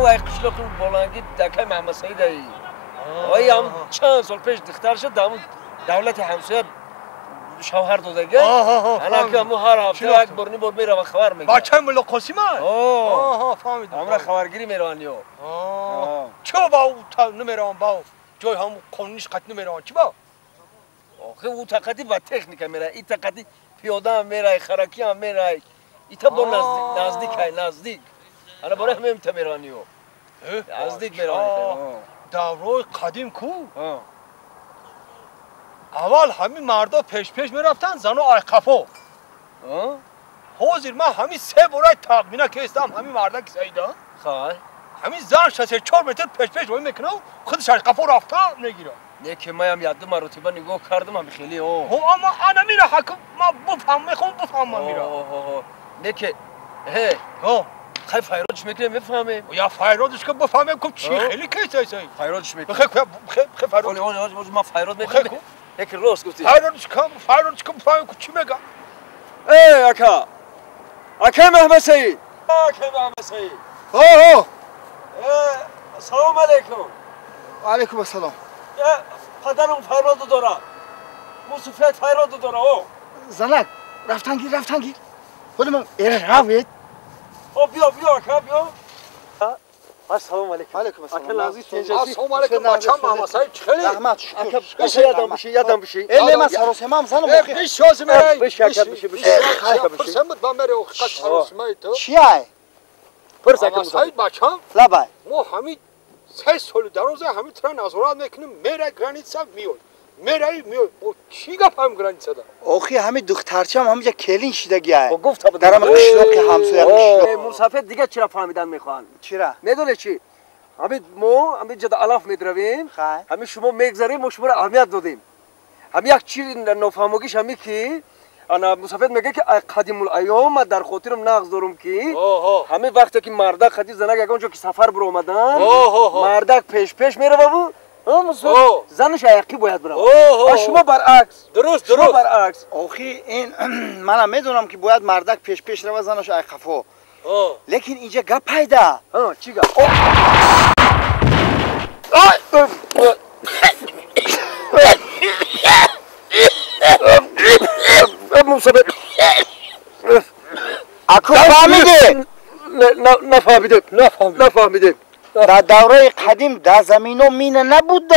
وای قشلق بولانگی دکه محمد سعید ای وای هم چند سال پیش دختر شد دولت همسایه شوهر دادگه الان که مو هر هفته یک برنی بر میره و خبر میگیره بچه ملا قاسم است فهمیدم امر خبرگیری میرانیو چه با او نمیران با جای هم قانونیش قط نمیران چی با آخه او تقدی با تکنیک میره این تقدی پیاده هم میره خرکی هم میره ایتا با نزدیک انا برای همه امتا میرانیو نزدیک میرانی دورای قدیم کو اول همین مردا پیش میرفتن زنو آی قفو حاضر من همین 3 برای تقمینه که استم همین مردا که سیدا خواهی همین زن 64 متر پیش روی میکنه خودش آی قفو رفته نگیره نه که من هم یاد مرتبه نگاه کردم هم خیلی اما انا میره حکم ما بفهم میره نه که خیلی فایرادش میکنه میفهمه یا فایرادش که بفهمه که چی خیلی کیسه فایرادش میکنه خیلی فایراد ما فایراد میکنه یک روز گفتی فایرادش کم بفهمه که چی میگه اکا محمد سعید سلام علیکم علیکم السلام پدرم فایراد داره موسیفیت فایراد داره زنک رفتن گیر خودم روید بیا اکا بیا السلام علیکم علیکم السلام اکا لازی تنجسی السلام علیکم بچه محمد سعید خیلی رحمت شکر یادم بشی من سراسیمه هم زنم بیش شازی میره بشی پرسم بود با میره اخت سراسیمه تو چیه؟ محمد سعید بچه لبای ما همین 3 سال دروازه همین ترن نظارت میکنیم میره گرانیتسا میاد میره چی گفتم گرانیتسا دا آخی همین دخترچه هم همینجا کلین شدگیه گفت درم قشلاقی همسایه قشلاق مسافر دیگه چرا فهمیدن میخوان چرا؟ میدونه چی؟ همین جد الاف میدرویم همین شما میگذاریم و شما را اهمیت دادیم همین یک چیز نفهمگیش همین که انا مسافر میگه که قدیم الایام در خاطرم نقض دارم که همین وقتی که مردک خدی زنک اگه که سفر بر اومدن مردک پیش میره بابو زنش یقی باید بره شما برعکس درست برعکس آخی این منم میدونم که باید مردک پیش رو زنش ای خفا لیکن اینجا گپ پیدا چی گپ مسافر اکو فهمیده نفهمیده در دوره قدیم در زمین و مینه نبوده